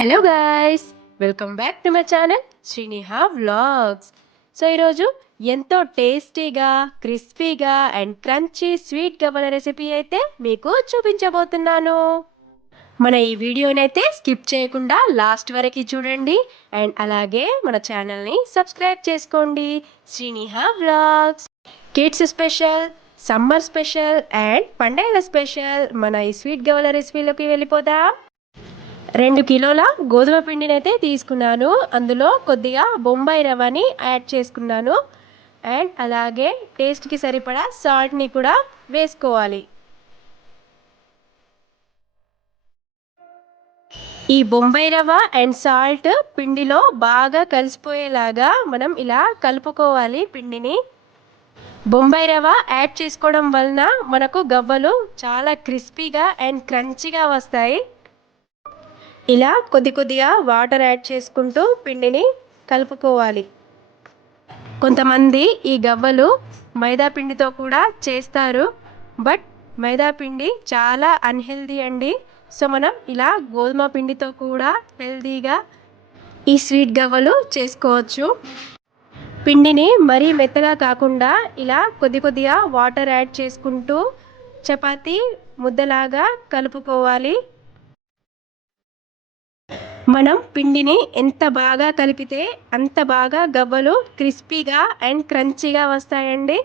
Hello guys, welcome back to my channel Sriniha vlogs. So ఈరోజు ఎంతో టేస్టీగా, క్రిస్పీగా అండ్ క్రంచీ స్వీట్ గవ్వల రెసిపీ అయితే మీకు చూపించబోతున్నాను. మన ఈ వీడియోనైతే స్కిప్ చేయకుండా లాస్ట్ వరకు చూడండి అండ్ అలాగే మన ఛానల్ని సబ్స్క్రైబ్ చేసుకోండి. Sriniha vlogs kids special, summer special and పండగల స్పెషల్ మన ఈ స్వీట్ గవ్వల రెసిపీలోకి వెళ్ళిపోదాం. 2 కిలోల గోధుమ పిండిని అయితే తీసుకున్నాను. అందులో కొద్దిగా బొంబాయి రవ్వని యాడ్ చేసుకున్నాను అండ్ అలాగే టేస్ట్కి సరిపడా సాల్ట్ని కూడా వేసుకోవాలి. ఈ బొంబాయి రవ్వ అండ్ సాల్ట్ పిండిలో బాగా కలిసిపోయేలాగా మనం ఇలా కలుపుకోవాలి పిండిని. బొంబాయి రవ్వ యాడ్ చేసుకోవడం వలన మనకు గవ్వలు చాలా క్రిస్పీగా అండ్ క్రంచీగా వస్తాయి. ఇలా కొద్దిగా వాటర్ యాడ్ చేసుకుంటూ పిండిని కలుపుకోవాలి. కొంతమంది ఈ గవ్వలు మైదా పిండితో కూడా చేస్తారు, బట్ మైదా పిండి చాలా అన్హెల్దీ అండి. సో మనం ఇలా గోధుమ పిండితో కూడా హెల్దీగా ఈ స్వీట్ గవ్వలు చేసుకోవచ్చు. పిండిని మరీ మెత్తగా కాకుండా ఇలా కొద్దిగా వాటర్ యాడ్ చేసుకుంటూ చపాతీ ముద్దలాగా కలుపుకోవాలి. మనం పిండిని ఎంత బాగా కలిపితే అంత బాగా గవ్వలు క్రిస్పీగా అండ్ క్రంచీగా వస్తాయండి.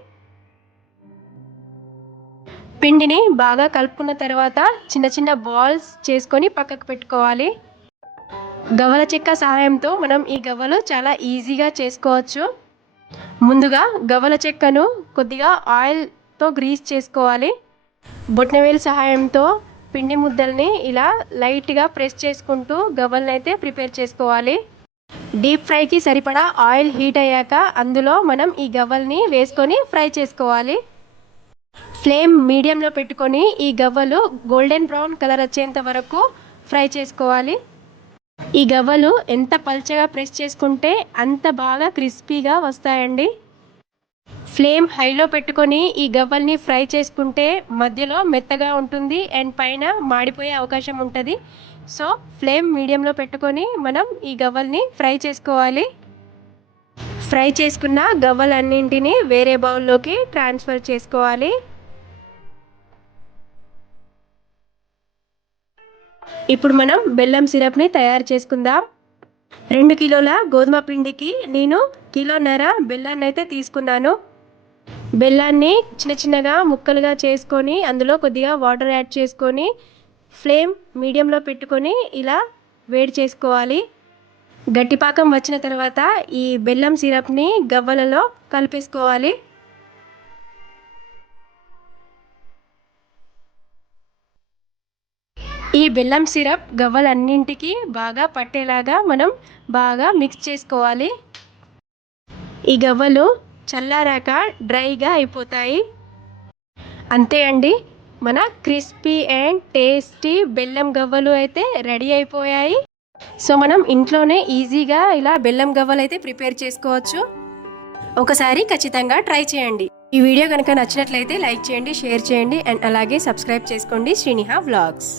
పిండిని బాగా కలుపుకున్న తర్వాత చిన్న బాల్స్ చేసుకొని పక్కకు పెట్టుకోవాలి. గవ్వల చెక్క సహాయంతో మనం ఈ గవ్వలు చాలా ఈజీగా చేసుకోవచ్చు. ముందుగా గవ్వల చెక్కను కొద్దిగా ఆయిల్తో గ్రీస్ చేసుకోవాలి. బొట్నవేలు సహాయంతో పిండి ముద్దల్ని ఇలా లైట్గా ప్రెస్ చేసుకుంటూ గవ్వలను అయితే ప్రిపేర్ చేసుకోవాలి. డీప్ ఫ్రైకి సరిపడా ఆయిల్ హీట్ అయ్యాక అందులో మనం ఈ గవ్వల్ని వేసుకొని ఫ్రై చేసుకోవాలి. ఫ్లేమ్ మీడియంలో పెట్టుకొని ఈ గవ్వలు గోల్డెన్ బ్రౌన్ కలర్ వచ్చేంత వరకు ఫ్రై చేసుకోవాలి. ఈ గవ్వలు ఎంత పల్చగా ప్రెస్ చేసుకుంటే అంత బాగా క్రిస్పీగా వస్తాయండి. ఫ్లేమ్ హైలో పెట్టుకొని ఈ గవ్వల్ని ఫ్రై చేసుకుంటే మధ్యలో మెత్తగా ఉంటుంది అండ్ పైన మాడిపోయే అవకాశం ఉంటుంది. సో ఫ్లేమ్ మీడియంలో పెట్టుకొని మనం ఈ గవ్వల్ని ఫ్రై చేసుకోవాలి. ఫ్రై చేసుకున్న గవ్వలన్నింటినీ వేరే బౌల్లోకి ట్రాన్స్ఫర్ చేసుకోవాలి. ఇప్పుడు మనం బెల్లం సిరప్ని తయారు చేసుకుందాం. 2 కిలోల గోధుమ పిండికి నేను 1.5 కిలో బెల్లాన్ని అయితే తీసుకున్నాను. బెల్లాన్ని చిన్నగా ముక్కలుగా చేసుకొని అందులో కొద్దిగా వాటర్ యాడ్ చేసుకొని ఫ్లేమ్ మీడియంలో పెట్టుకొని ఇలా వేడి చేసుకోవాలి. గట్టిపాకం వచ్చిన తర్వాత ఈ బెల్లం సిరప్ని గవ్వలలో కలిపేసుకోవాలి. ఈ బెల్లం సిరప్ గవ్వలన్నింటికి బాగా పట్టేలాగా మనం బాగా మిక్స్ చేసుకోవాలి. ఈ గవ్వలు చల్లారాక డ్రైగా అయిపోతాయి. అంతే అండి, మన క్రిస్పీ అండ్ టేస్టీ బెల్లం గవ్వలు అయితే రెడీ అయిపోయాయి. సో మనం ఇంట్లోనే ఈజీగా ఇలా బెల్లం గవ్వలు అయితే ప్రిపేర్ చేసుకోవచ్చు. ఒకసారి ఖచ్చితంగా ట్రై చేయండి. ఈ వీడియో కనుక నచ్చినట్లయితే లైక్ చేయండి, షేర్ చేయండి అండ్ అలాగే సబ్స్క్రైబ్ చేసుకోండి శ్రీనిహా వ్లాగ్స్.